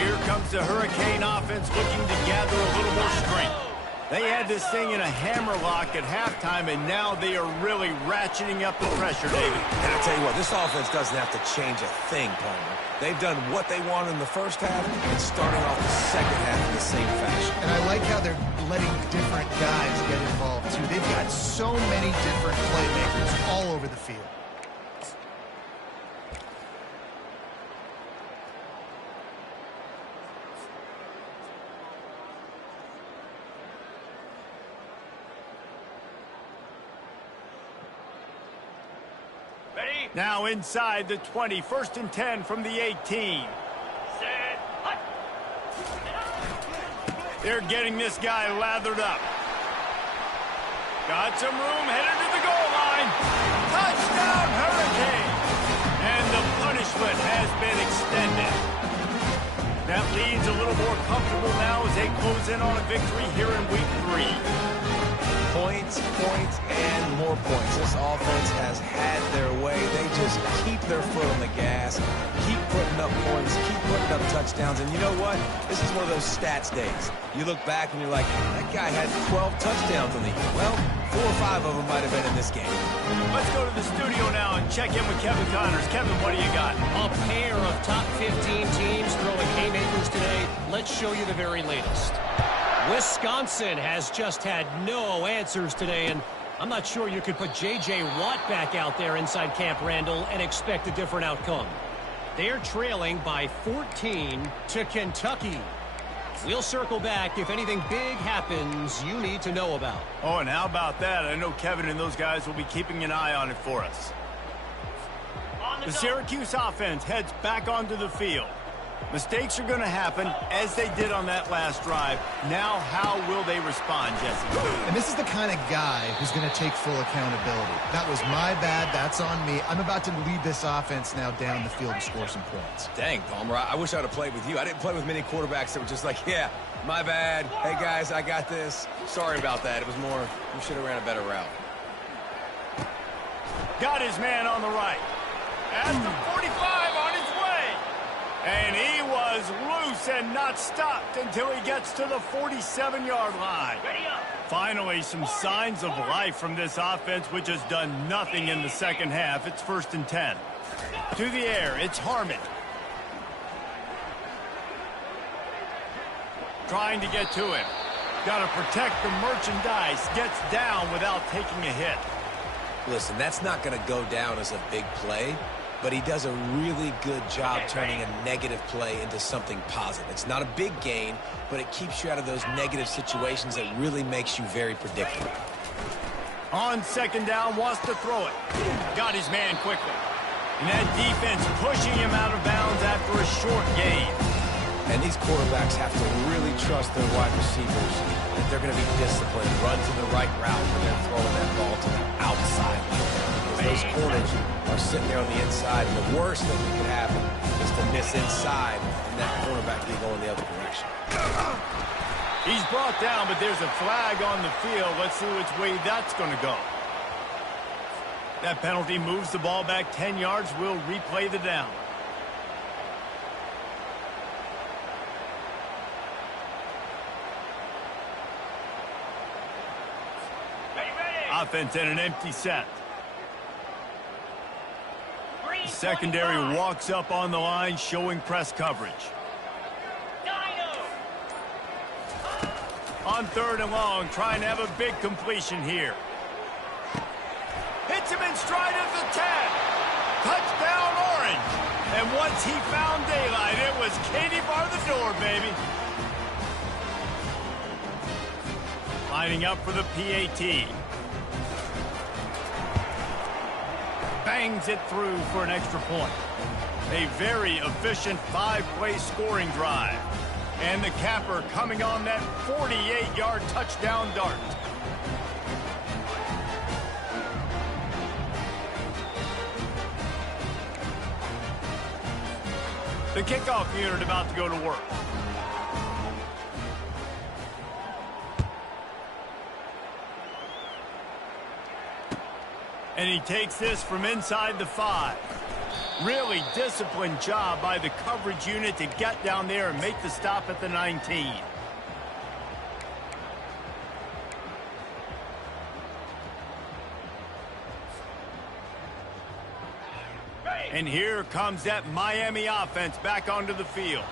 Here comes the Hurricane offense looking to gather a little more strength. They had this thing in a hammerlock at halftime, and now they are really ratcheting up the pressure, David. And I tell you what, this offense doesn't have to change a thing, partner. They've done what they wanted in the first half and starting off the second half in the same fashion. And I like how they're letting different guys get involved, too. They've got so many different playmakers all over the field. Now inside the 20, 1st and 10 from the 18. Set. Hut. They're getting this guy lathered up. Got some room, headed to the goal line. Touchdown, Hurricane! And the punishment has been extended. That lead's a little more comfortable now as they close in on a victory here in week 3. Points, points, and more points. This offense has had their way. They just keep their foot on the gas, keep putting up points, keep putting up touchdowns. And you know what? This is one of those stats days. You look back and you're like, that guy had 12 touchdowns in the year. Well, 4 or 5 of them might have been in this game. Let's go to the studio now and check in with Kevin Connors. Kevin, what do you got? A pair of top 15 teams throwing haymakers today. Let's show you the very latest. Wisconsin has just had no answers today, and I'm not sure you could put J.J. Watt back out there inside Camp Randall and expect a different outcome. They're trailing by 14 to Kentucky. We'll circle back if anything big happens you need to know about. Oh, and how about that? I know Kevin and those guys will be keeping an eye on it for us. The Syracuse offense heads back onto the field. Mistakes are going to happen, as they did on that last drive. Now, how will they respond, Jesse? And this is the kind of guy who's going to take full accountability. That was my bad. That's on me. I'm about to lead this offense now down the field and score some points. Dang, Palmer, I wish I would have played with you. I didn't play with many quarterbacks that were just like, yeah, my bad. Hey, guys, I got this. Sorry about that. It was more, we should have ran a better route. Got his man on the right. At the 45 on his way. And he was loose and not stopped until he gets to the 47-yard line. Ready up. Finally, some signs of life from this offense, which has done nothing in the second half. It's 1st and 10. To the air, it's Harmon. Trying to get to him. Got to protect the merchandise. Gets down without taking a hit. Listen, that's not going to go down as a big play, but he does a really good job turning a negative play into something positive. It's not a big gain, but it keeps you out of those negative situations that really makes you very predictable. On 2nd down, wants to throw it. Got his man quickly. And that defense pushing him out of bounds after a short gain. And these quarterbacks have to really trust their wide receivers that they're going to be disciplined, run to the right route when they're throwing that ball to the outside. Because those corners are sitting there on the inside, and the worst thing that could happen is to miss inside and that cornerback be going the other direction. He's brought down, but there's a flag on the field. Let's see which way that's going to go. That penalty moves the ball back 10 yards. We'll replay the down. Offense in an empty set. The secondary walks up on the line, showing press coverage. On 3rd and long, trying to have a big completion here. Hits him in stride of the 10. Touchdown, Orange. And once he found daylight, it was Katie bar the door, baby. Lining up for the PAT. Bangs it through for an extra point. A very efficient 5-play scoring drive. And the capper coming on that 48-yard touchdown dart. The kickoff unit about to go to work. And he takes this from inside the 5. Really disciplined job by the coverage unit to get down there and make the stop at the 19. And here comes that Miami offense back onto the field.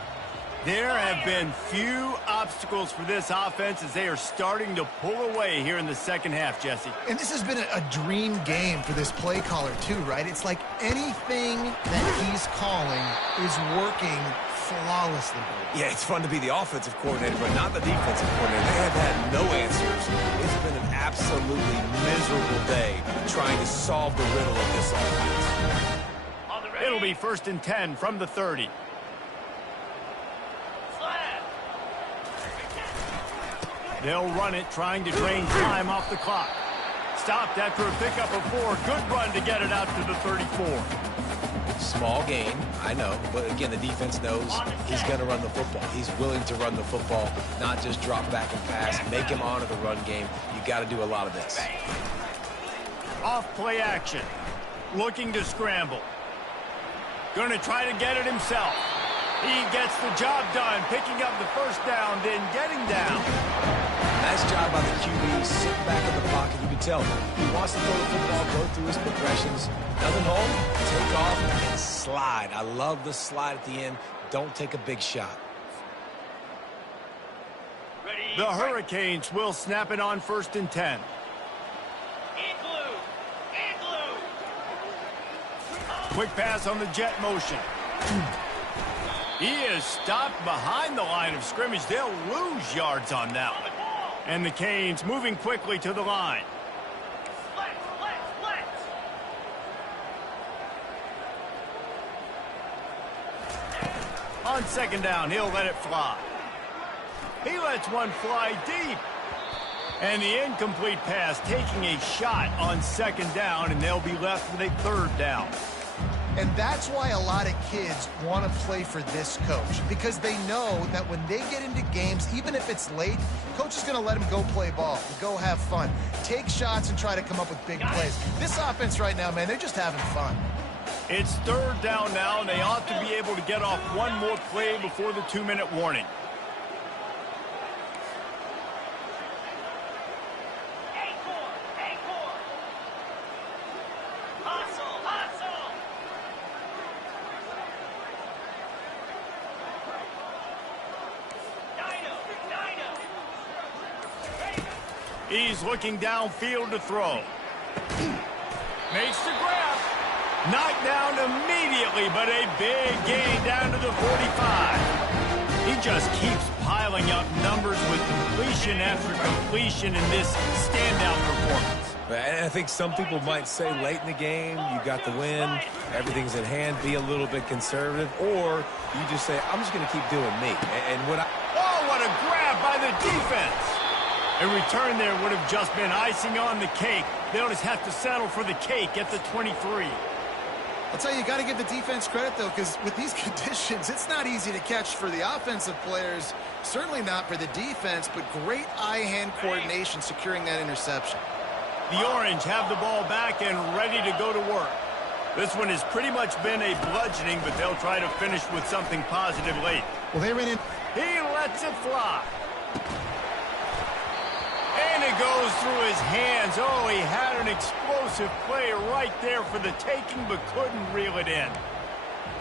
There have been few obstacles for this offense as they are starting to pull away here in the second half, Jesse. And this has been a dream game for this play caller, too, right? It's like anything that he's calling is working flawlessly. Yeah, it's fun to be the offensive coordinator, but not the defensive coordinator. They have had no answers. It's been an absolutely miserable day trying to solve the riddle of this offense. It'll be 1st and 10 from the 30. They'll run it, trying to drain time off the clock. Stopped after a pickup of 4. Good run to get it out to the 34. Small gain, I know, but again, the defense knows he's going to run the football. He's willing to run the football, not just drop back and pass, make him honor the run game. You got to do a lot of this. Off play action. Looking to scramble. Going to try to get it himself. He gets the job done, picking up the first down, then getting down. Nice job by the QB, sitting back in the pocket. You can tell he wants to throw the football, go through his progressions. Nothing home, take off, and slide. I love the slide at the end. Don't take a big shot. The Hurricanes will snap it on 1st and 10. Quick pass on the jet motion. He is stopped behind the line of scrimmage. They'll lose yards on that one. And the Canes moving quickly to the line. On second down, he'll let it fly. He lets one fly deep. And the incomplete pass taking a shot on second down, and they'll be left with a third down. And that's why a lot of kids want to play for this coach, because they know that when they get into games, even if it's late, coach is going to let them go play ball, go have fun, take shots and try to come up with big plays. This offense right now, man, they're just having fun. It's third down now, and they ought to be able to get off one more play before the 2-minute warning. He's looking downfield to throw. Makes the grab. Knocked down immediately, but a big gain down to the 45. He just keeps piling up numbers with completion after completion in this standout performance. And I think some people might say late in the game, you got the win, everything's in hand, be a little bit conservative, or you just say, I'm just going to keep doing me. And what what a grab by the defense. A return there would have just been icing on the cake. They'll just have to settle for the cake at the 23. I'll tell you, you got to give the defense credit, though, because with these conditions, it's not easy to catch for the offensive players, certainly not for the defense, but great eye-hand coordination securing that interception. The Orange have the ball back and ready to go to work. This one has pretty much been a bludgeoning, but they'll try to finish with something positive late. Well, they ran in. He lets it fly. And it goes through his hands. Oh, he had an explosive play right there for the taking, but couldn't reel it in.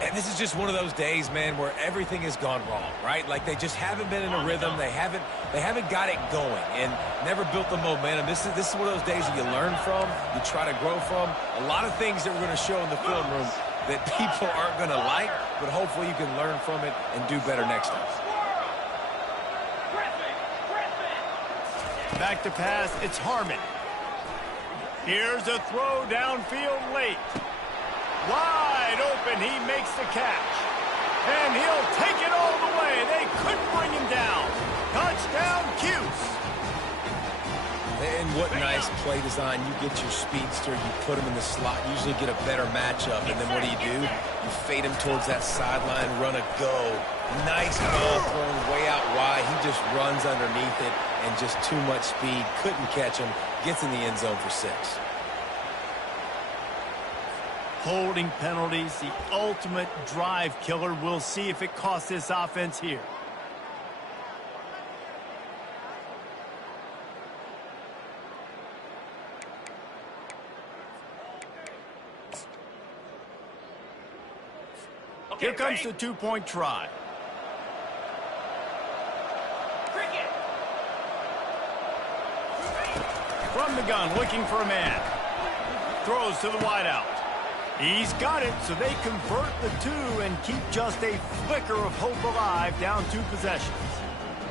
And this is just one of those days, man, where everything has gone wrong, right? Like they just haven't been in a rhythm. They haven't got it going and never built the momentum. This is one of those days that you learn from, you try to grow from. A lot of things that we're going to show in the film room that people aren't going to like, but hopefully you can learn from it and do better next time. Back to pass, it's Harmon. Here's a throw downfield late. Wide open, he makes the catch. And he'll take it all the way. They couldn't bring him down. Touchdown, Cuse. And what nice play design. You get your speedster, you put him in the slot, usually get a better matchup, and then what do? You fade him towards that sideline, run a go. Nice ball thrown way out wide. He just runs underneath it, and just too much speed. Couldn't catch him. Gets in the end zone for 6. Holding penalties, the ultimate drive killer. We'll see if it costs this offense here. Here comes the 2-point try. From the gun, looking for a man. Throws to the wideout. He's got it, so they convert the 2 and keep just a flicker of hope alive, down 2 possessions.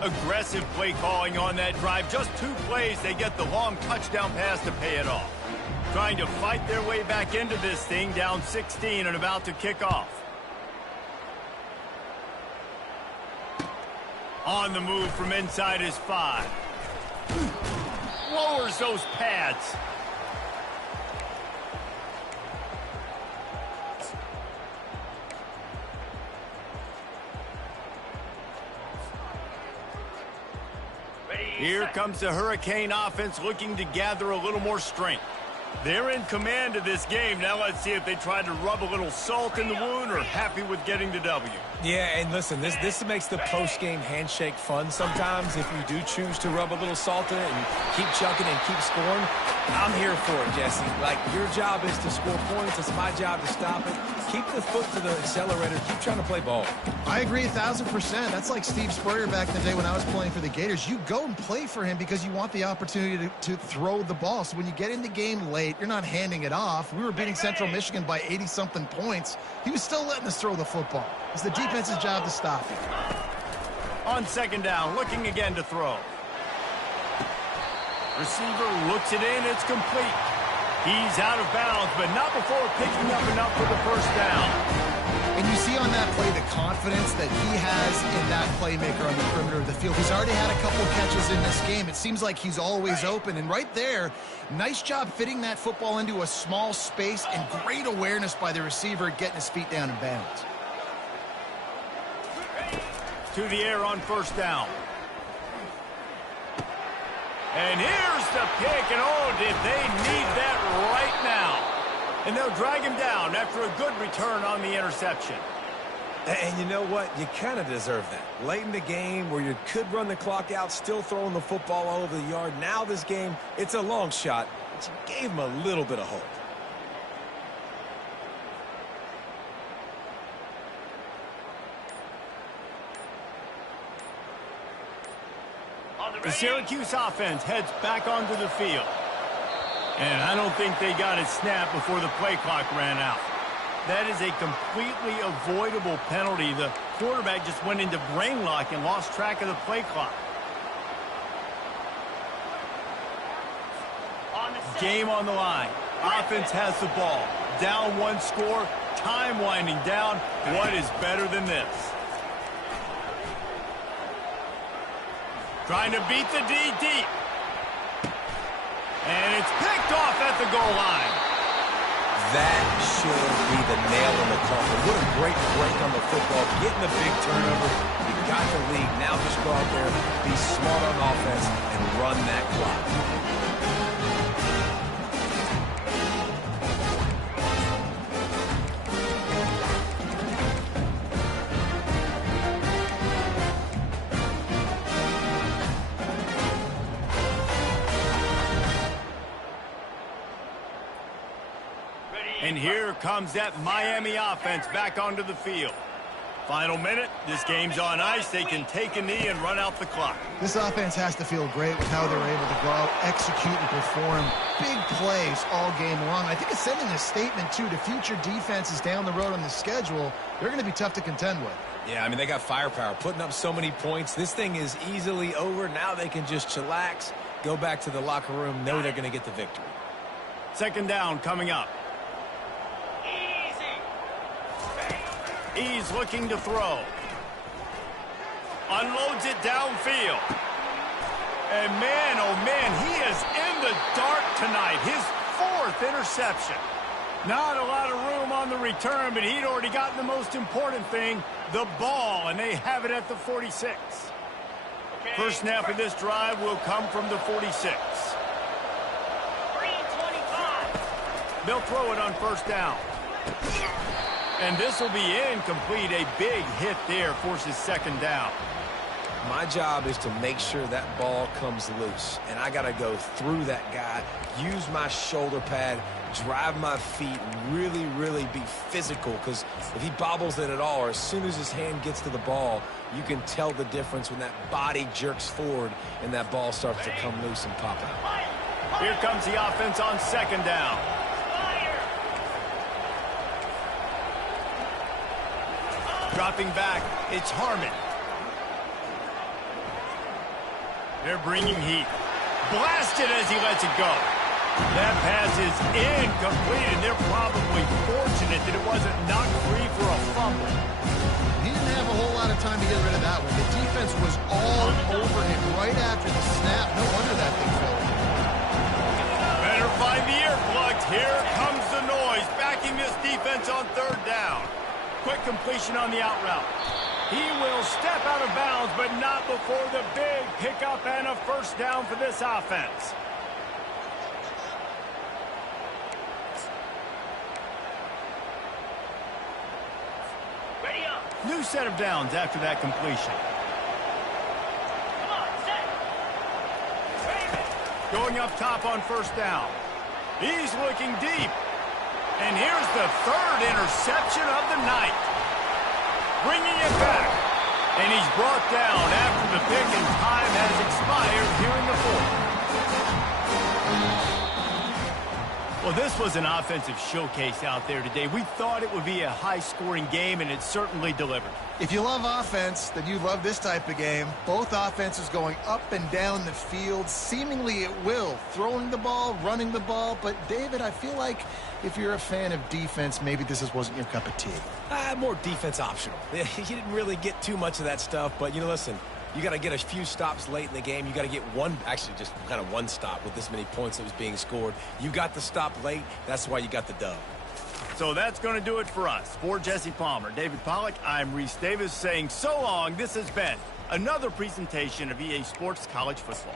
Aggressive play calling on that drive. Just 2 plays, they get the long touchdown pass to pay it off. Trying to fight their way back into this thing, down 16 and about to kick off. On the move from inside his 5. Lowers those pads. Here comes the Hurricane offense looking to gather a little more strength. They're in command of this game. Now let's see if they try to rub a little salt in the wound or happy with getting the W. Yeah, and listen, this makes the post-game handshake fun sometimes if you do choose to rub a little salt in it and keep chucking and keep scoring. I'm here for it, Jesse. Like, your job is to score points. It's my job to stop it. Keep the foot to the accelerator. Keep trying to play ball. I agree 1,000%. That's like Steve Spurrier back in the day when I was playing for the Gators. You go and play for him because you want the opportunity to throw the ball. So when you get in the game late, you're not handing it off. We were beating Central Michigan by 80-something points. He was still letting us throw the football. It's the defense's job to stop it. On second down, looking again to throw. Receiver looks it in. It's complete. He's out of bounds, but not before picking up enough for the first down. And you see on that play the confidence that he has in that playmaker on the perimeter of the field. He's already had a couple of catches in this game. It seems like he's always open. And right there, nice job fitting that football into a small space and great awareness by the receiver getting his feet down in bounds. To the air on first down. And here's the pick, and oh, did they need that right now. And they'll drag him down after a good return on the interception. And you know what? You kind of deserve that. Late in the game where you could run the clock out, still throwing the football all over the yard. Now this game, it's a long shot, but you gave him a little bit of hope. The Syracuse offense heads back onto the field. And I don't think they got a snap before the play clock ran out. That is a completely avoidable penalty. The quarterback just went into brain lock and lost track of the play clock. Game on the line. Offense has the ball. Down one score. Time winding down. What is better than this? Trying to beat the D deep. And it's picked off at the goal line. That should be the nail in the coffin. What a great break on the football. Getting the big turnover. You got the lead. Now just go out there, be smart on offense, and run that clock. And here comes that Miami offense back onto the field. Final minute, this game's on ice. They can take a knee and run out the clock. This offense has to feel great with how they're able to go out, execute, and perform big plays all game long. I think it's sending a statement, too, to future defenses down the road on the schedule. They're going to be tough to contend with. Yeah, I mean, they got firepower, putting up so many points. This thing is easily over. Now they can just chillax, go back to the locker room, know they're going to get the victory. Second down coming up. He's looking to throw. Unloads it downfield. And man, oh man, he is in the dark tonight. His fourth interception. Not a lot of room on the return, but he'd already gotten the most important thing, the ball, and they have it at the 46. First snap of this drive will come from the 46. They'll throw it on first down. And this will be incomplete. A big hit there forces second down. My job is to make sure that ball comes loose. And I got to go through that guy, use my shoulder pad, drive my feet, really, really be physical. Because if he bobbles it at all, or as soon as his hand gets to the ball, you can tell the difference when that body jerks forward and that ball starts to come loose and pop out. Here comes the offense on second down. Dropping back, it's Harmon. They're bringing heat. Blasted as he lets it go. That pass is incomplete, and they're probably fortunate that it wasn't knocked free for a fumble. He didn't have a whole lot of time to get rid of that one. The defense was all over him right after the snap. No wonder that thing fell. Better find the earplugs. Here comes the noise, backing this defense on third down. Quick completion on the out route. He will step out of bounds, but not before the big pickup and a first down for this offense. New set of downs after that completion. Come on, set. Raven. Going up top on first down. He's looking deep. And here's the third interception of the night. Bringing it back. And he's brought down after the pick, and time has expired here in the fourth. Well, this was an offensive showcase out there today. We thought it would be a high-scoring game, and it certainly delivered. If you love offense, then you love this type of game. Both offenses going up and down the field, seemingly at will, throwing the ball, running the ball. But, David, I feel like if you're a fan of defense, maybe this wasn't your cup of tea. More defense optional. You didn't really get too much of that stuff, but, listen, you got to get a few stops late in the game. You got to get just kind of one stop with this many points that was being scored. You got the stop late. That's why you got the dub. So that's going to do it for us. For Jesse Palmer, David Pollack, I'm Reese Davis saying so long. This has been another presentation of EA Sports College Football.